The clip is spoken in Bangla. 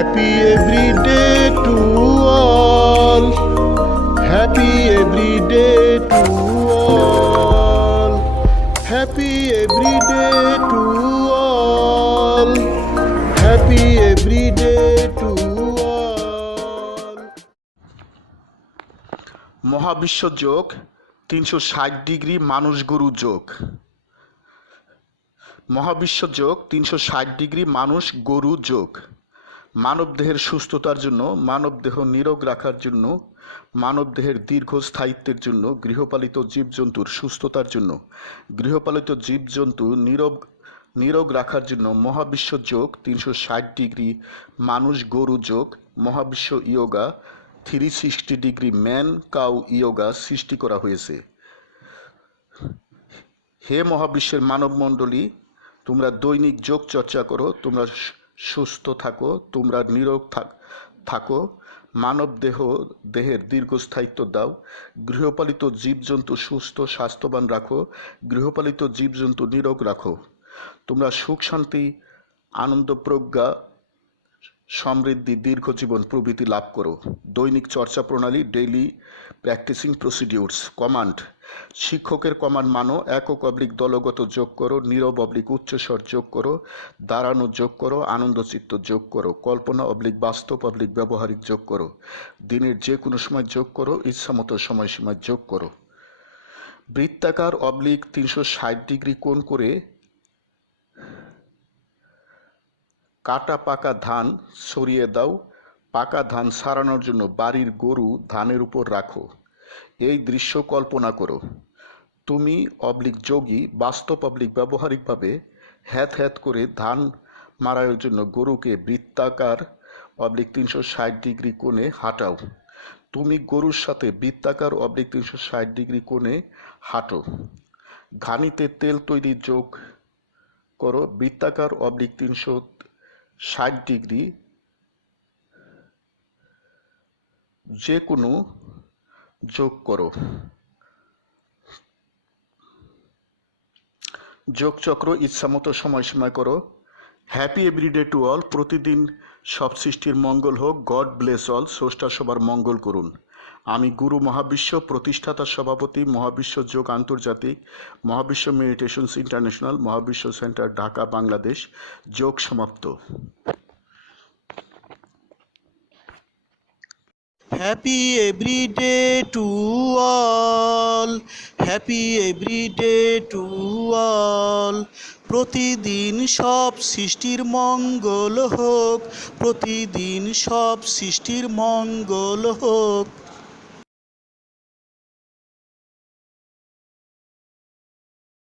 Happy every day to all. Happy every day to all. Happy every day to all. Happy every day to all. মহাবিশ্ব যোগ তিনশো ষাট ডিগ্রি মানুষ গরু যোগ মহাবিশ্ব যোগ তিনশো ষাট ডিগ্রি মানুষ গরু যোগ মানবদেহের সুস্থতার জন্য, মানবদেহ নিরোগ রাখার জন্য, মানবদেহের দীর্ঘস্থায়িত্বের জন্য, গৃহপালিত জীবজন্তুর সুস্থতার জন্য, গৃহপালিত জীবজন্তু নিরোগ নিরোগ রাখার জন্য মহাবিশ্ব যোগ তিনশো ষাট ডিগ্রি, মানুষ গরু যোগ, মহাবিশ্ব yoga three sixty degree man cow yoga সৃষ্টি করা হয়েছে। হে মহাবিশ্বের মানবমণ্ডলী, তোমরা দৈনিক যোগ চর্চা করো, তোমরা সুস্থ থাকো, তোমরা নিরোগ থাক- থাকো। মানব দেহ, দেহের দীর্ঘস্থায়িত্ব দাও। গৃহপালিত জীবজন্তু সুস্থ, স্বাস্থ্যবান রাখো। গৃহপালিত জীবজন্তু নিরোগ রাখো। তোমরা সুখ, শান্তি, আনন্দ, প্রজ্ঞা সমৃদ্ধি, দীর্ঘজীবন প্রভৃতি লাভ করো। দৈনিক চর্চা প্রণালী ডেইলি প্র্যাকটিসিং প্রসিডিউরস কমান্ড শিক্ষকের কমান্ড মানো, একক অবলিক দলগত যোগ করো, নীরব অবলিক উচ্চস্বর যোগ করো, দাঁড়ানো যোগ করো, আনন্দচিত্ত যোগ করো, কল্পনা অবলিক, বাস্তব অবলিক, ব্যবহারিক যোগ করো। দিনের যে কোনো সময় যোগ করো, ইচ্ছামতো সময়সীমায় যোগ করো। বৃত্তাকার অবলিক তিনশো ষাট ডিগ্রি কোণ করে কাটা পাকা ধান সরিয়ে দাও। পাকা ধান সারানোর জন্য বাড়ির গরু ধানের উপর রাখো। এই দৃশ্য কল্পনা করো। তুমি অবলিক যোগী, বাস্তব অবলিক ব্যবহারিকভাবে হ্যাত হ্যাত করে ধান মারার জন্য গরুকে বৃত্তাকার অবলিক তিনশো ষাট ডিগ্রি কোণে হাঁটাও। তুমি গরুর সাথে বৃত্তাকার অবলিক তিনশো ষাট ডিগ্রি কোণে হাঁটো। ঘানিতে তেল তৈরি যোগ করো। বৃত্তাকার অবলিক তিনশো ষাট ডিগ্রি যে কোনো যোগ করো। যোগচক্র ইচ্ছামতো সময়সীমা করো। হ্যাপি এভরিডে টু অল প্রতিদিন সব সৃষ্টির মঙ্গল হোক। গড ব্লেস অল স্রষ্টা সবার মঙ্গল করুন। আমি গুরু মহাবিশ্ব প্রতিষ্ঠাতা সভাপতি, মহাবিশ্ব যোগ আন্তর্জাতিক, Mahabishwa meditations international, Mahabishwa center Dhaka, Bangladesh, যোগ সমাপ্ত happy to all. Happy every day to all. প্রতিদিন সব সৃষ্টির মঙ্গল হোক, প্রতিদিন সব সৃষ্টির মঙ্গল হোক